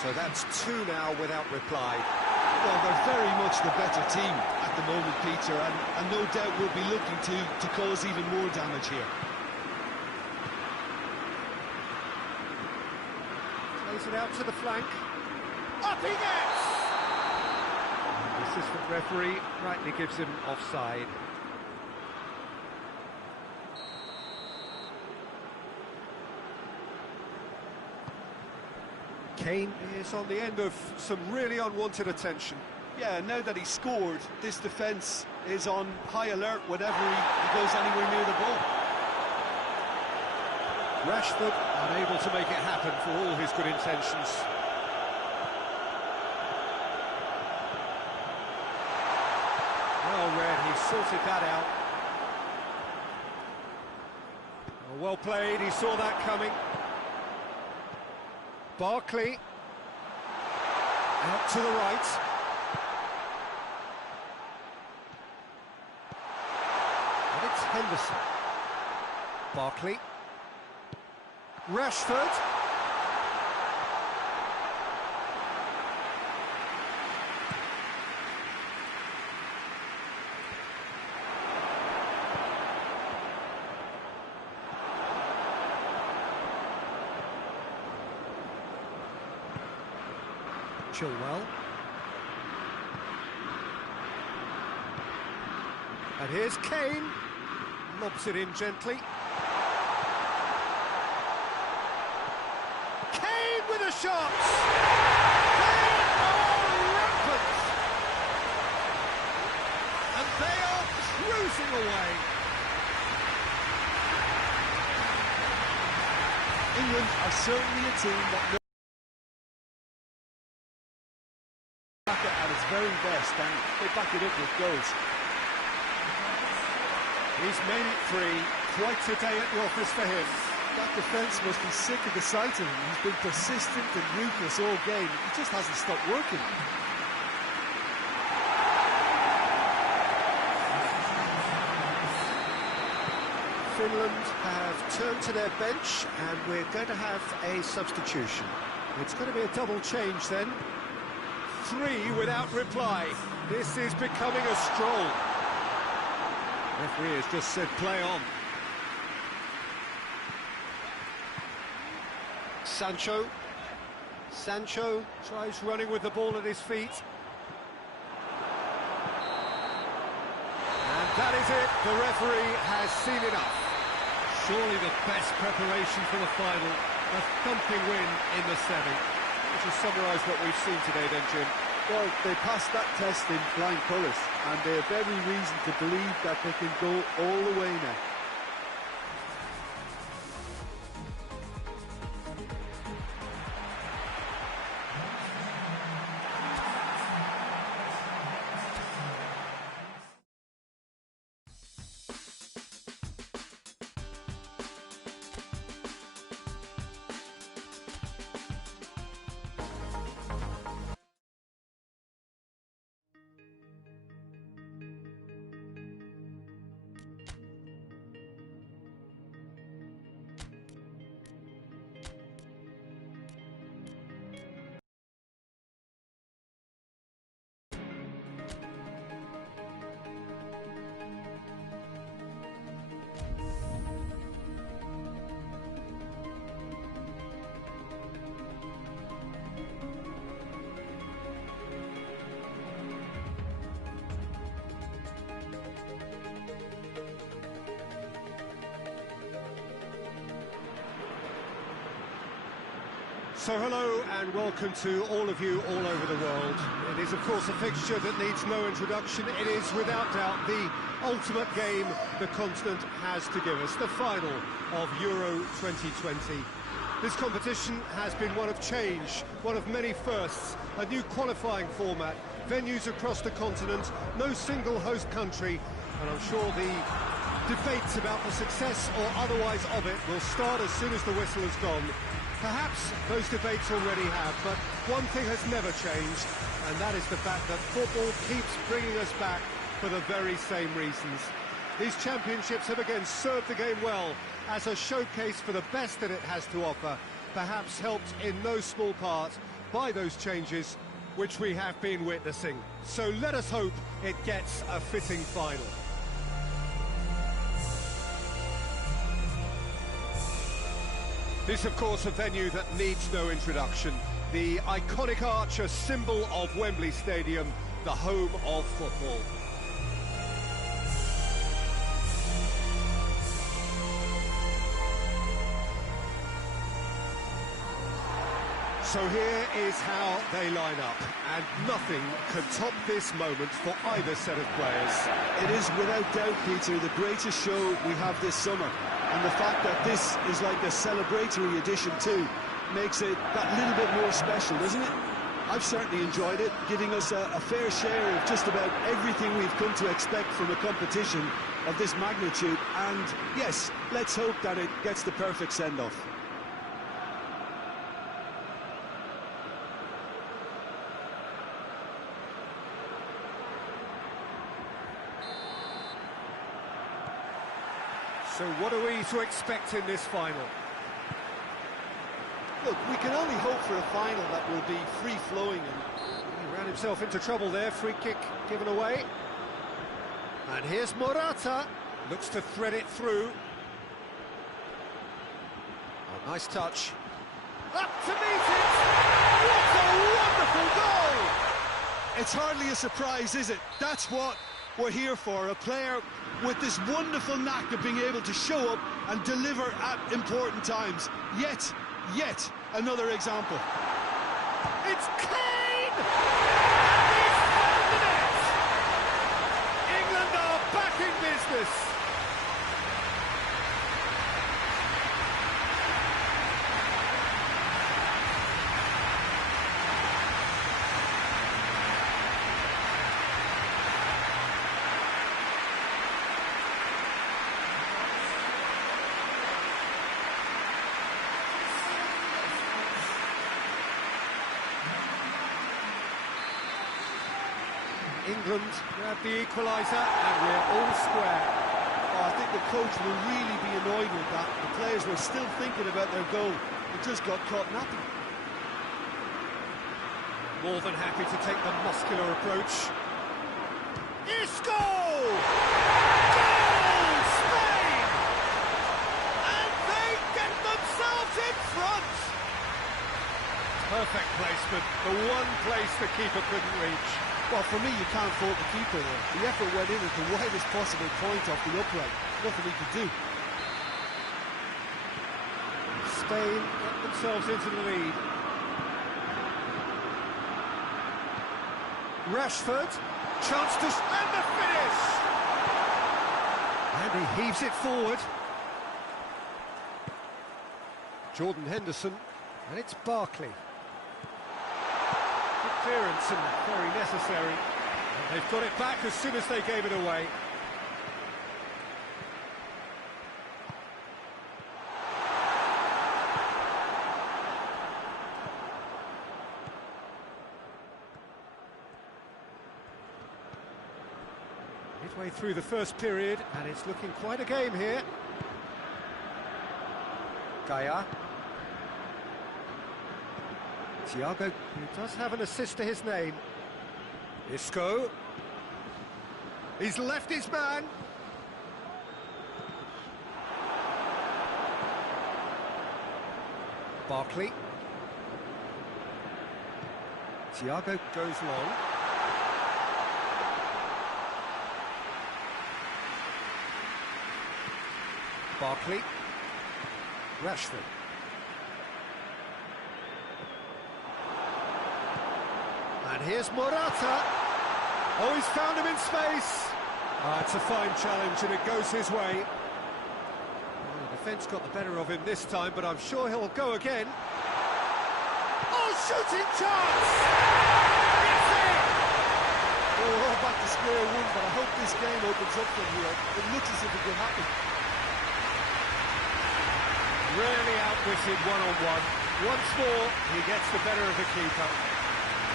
So that's two now without reply. Well, they're very much the better team at the moment, Peter, and no doubt will be looking to cause even more damage here. Plays it out to the flank. Up he gets! And the assistant referee rightly gives him offside. Kane is on the end of some really unwanted attention. Yeah, now that he scored, this defence is on high alert whenever he goes anywhere near the ball. Rashford unable to make it happen for all his good intentions. Well read, he sorted that out. Well played, he saw that coming. Barkley, out to the right. And it's Henderson. Barkley. Rashford. Chilwell. And here's Kane. Lobs it in gently. Kane with a shot! They are rampant! And they are cruising away. England are certainly a team that at its very best, and they back it up with goals. He's made it three. Quite a day at the office for him. That defence must be sick of the sight of him. He's been persistent and ruthless all game. He just hasn't stopped working. Finland have turned to their bench, and we're going to have a substitution. It's going to be a double change then. 3 without reply. This is becoming a stroll. Referee has just said play on. Sancho tries running with the ball at his feet. And That is it, the referee has seen enough. Surely the best preparation for the final, a thumping win in the semi. Which will summarise what we've seen today then, Jim. Well, they passed that test in flying colours, and they have every reason to believe that they can go all the way now. So hello and welcome to all of you all over the world. It is of course a fixture that needs no introduction. It is without doubt the ultimate game the continent has to give us, the final of Euro 2020. This competition has been one of change, one of many firsts, a new qualifying format, venues across the continent, no single host country, and I'm sure the debates about the success or otherwise of it will start as soon as the whistle has gone. Perhaps those debates already have, but one thing has never changed, and that is the fact that football keeps bringing us back for the very same reasons. These championships have again served the game well as a showcase for the best that it has to offer, perhaps helped in no small part by those changes which we have been witnessing. So let us hope it gets a fitting final. This, of course, a venue that needs no introduction. The iconic arch, a symbol of Wembley Stadium, the home of football. So here is how they line up, and nothing can top this moment for either set of players. It is without doubt, Peter, the greatest show we have this summer. And the fact that this is like a celebratory edition too makes it that little bit more special, doesn't it? I've certainly enjoyed it, giving us a fair share of just about everything we've come to expect from a competition of this magnitude. And yes, let's hope that it gets the perfect send-off. So what are we to expect in this final? Look, we can only hope for a final that will be free-flowing. He ran himself into trouble there, free kick given away. And here's Morata, looks to thread it through. Oh, nice touch. Up to meet it! What a wonderful goal! It's hardly a surprise, is it? That's what we're here for, a player with this wonderful knack of being able to show up and deliver at important times. Yet another example. It's Kane! And he's found the net! England are back in business! England grab the equaliser and we're all square. Oh, I think the coach will really be annoyed with that. The players were still thinking about their goal. It just got caught napping. More than happy to take the muscular approach. Isco! Goal! Spain! And they get themselves in front! Perfect placement, the one place the keeper couldn't reach. Well, for me, you can't fault the keeper there. The effort went in at the widest possible point off the upright. Nothing he could do. Spain get themselves into the lead. Rashford, chance to... and the finish! And he heaves it forward. Jordan Henderson, and it's Barkley. Good clearance and very necessary. And they've got it back as soon as they gave it away. Midway through the first period, and it's looking quite a game here. Gaia. Thiago, who does have an assist to his name. Isco. He's left his man. Barkley. Thiago goes long. Barkley. Rashford. And here's Morata. Oh, he's found him in space. It's a fine challenge and it goes his way. Well, the defence got the better of him this time, but I'm sure he'll go again. Oh, shooting chance! It's in! Well, we're all back to square one, but I hope this game opens up from here. It looks as if it could happen. Really outwitted one-on-one. Once more, he gets the better of the keeper.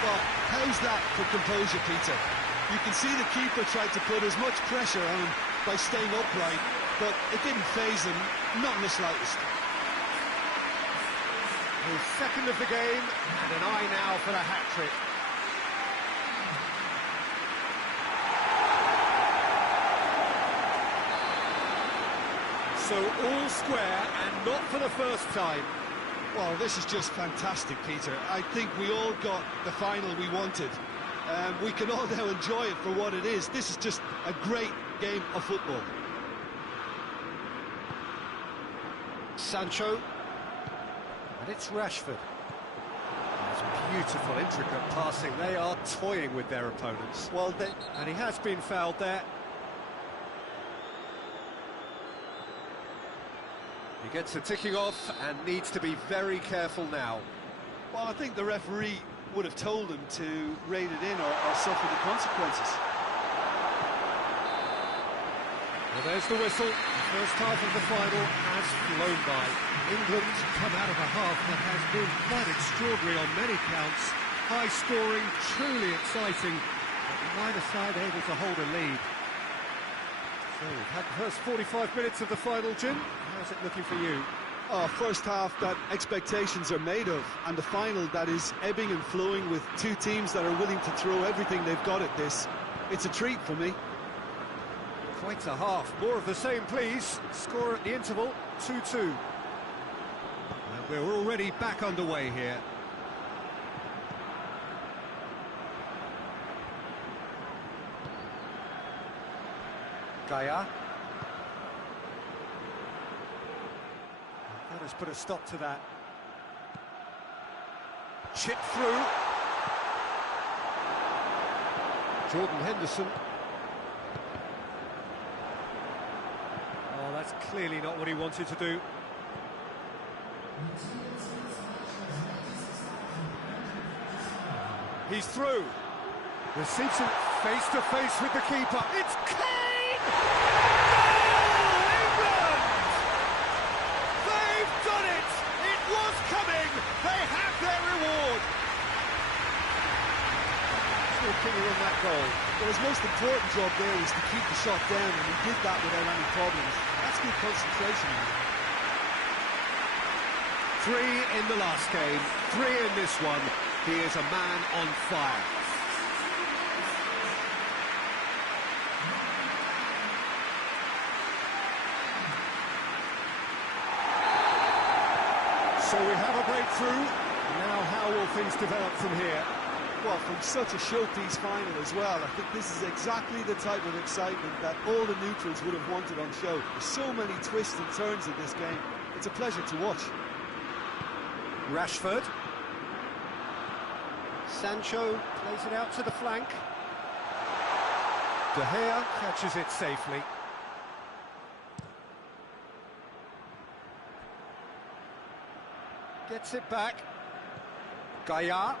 Well, how's that for composure, Peter? You can see the keeper tried to put as much pressure on him by staying upright, but it didn't faze him, not in the slightest. His second of the game, and an eye now for the hat-trick. So all square, and not for the first time. Well, this is just fantastic, Peter. I think we all got the final we wanted. We can all now enjoy it for what it is. This is just a great game of football. Sancho, and it's Rashford. It's beautiful, intricate passing. They are toying with their opponents. Well, and he has been fouled there. He gets a ticking off and needs to be very careful now. well, I think the referee would have told him to rein it in or suffer the consequences. Well, there's the whistle. The first half of the final has flown by. England come out of a half that has been quite extraordinary on many counts. High scoring, truly exciting, but neither side able to hold a lead. So we've had the first 45 minutes of the final, Jim. How's it looking for you? Oh, first half that expectations are made of, and the final that is ebbing and flowing with two teams that are willing to throw everything they've got at this. It's a treat for me. Quite a half. More of the same, please. Score at the interval, 2-2. And we're already back underway here. Gaia. That has put a stop to that. Chip through. Jordan Henderson. Oh, that's clearly not what he wanted to do. He's through. Receives it face to face with the keeper. It's Kane! Goal! England! They've done it! It was coming! They have their reward! Still kicking on that goal. Well, his most important job there was to keep the shot down, and he did that without any problems. That's good concentration. 3 in the last game, 3 in this one. He is a man on fire. So we have a breakthrough. Now how will things develop from here? Well, from such a showpiece final as well, I think this is exactly the type of excitement that all the neutrals would have wanted on show. There's so many twists and turns in this game. It's a pleasure to watch. Rashford. Sancho plays it out to the flank. De Gea catches it safely. Gets it back. Gaia.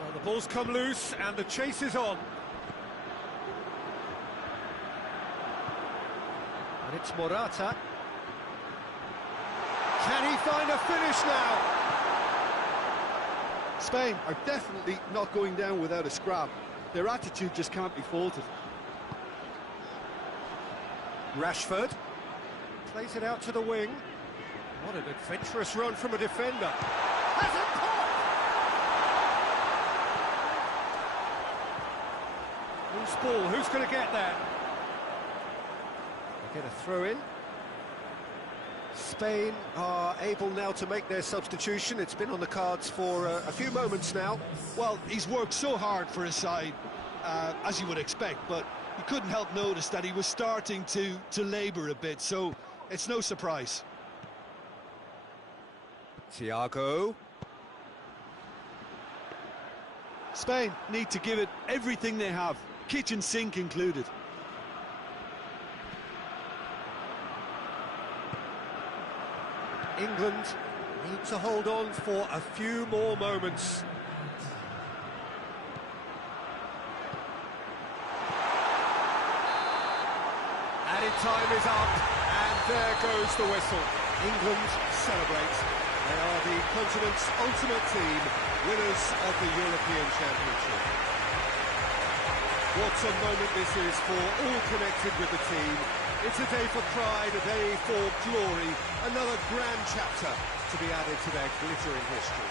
Well, the ball's come loose and the chase is on. And it's Morata. Can he find a finish now? Spain are definitely not going down without a scrap. Their attitude just can't be faulted. Rashford plays it out to the wing. What an adventurous run from a defender. Has it caught! Loose ball, who's going to get there? They get a throw in. Spain are able now to make their substitution. It's been on the cards for a few moments now. Well, he's worked so hard for his side, as you would expect, but you couldn't help notice that he was starting to labour a bit, so it's no surprise. Thiago. Spain need to give it everything they have, kitchen sink included. England need to hold on for a few more moments. Added time is up, and there goes the whistle. England celebrate. They are the continent's ultimate team, winners of the European Championship. What a moment this is for all connected with the team. It's a day for pride, a day for glory, another grand chapter to be added to their glittering history.